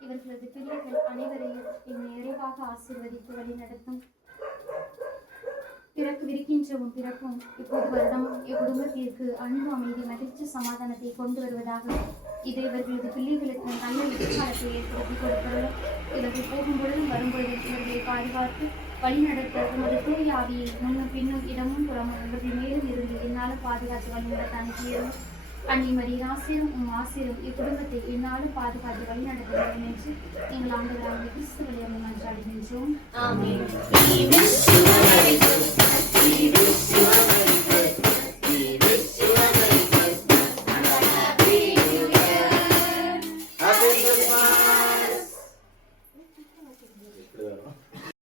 இவர்களது பிள்ளைகள் அனைவரையும் என்னை நிறைவாக ஆசீர்வதித்து வழி நடத்தும். பிறகு விரிக்கின்றவும் பிறக்கும் இப்போது வருடமும் இக்குடும்பத்திற்கு அன்பு, அமைதி, மகிழ்ச்சி, சமாதானத்தை கொண்டு வருவதாக. இது இவர்களது பிள்ளைகளுக்கு நல்ல எதிர்காலத்தை ஏற்படுத்தி கொடுப்பதும் இவர்கள் போகும்பொழுதும் வரும்பொழுதும் இவர்களை பாதுகாத்து வழி நடத்த உமது தூய ஆவியை முன்னும் பின்னும் இடமும் புறமும் இவர்கள் மேலும் இருந்து என்னாலும் பாதுகாத்து வழி நடத்த அனுப்பியரும் அன்னை மரியின் ஆசிரும் ஆசிரும் இக்குடும்பத்தை என்னாலும் பாதுகாத்து வழி நடத்த வேண்டும் என்று எங்கள் ஆண்டவராகிய கிறிஸ்து வழியாக மன்றாடுகின்றோம். ஆமென்.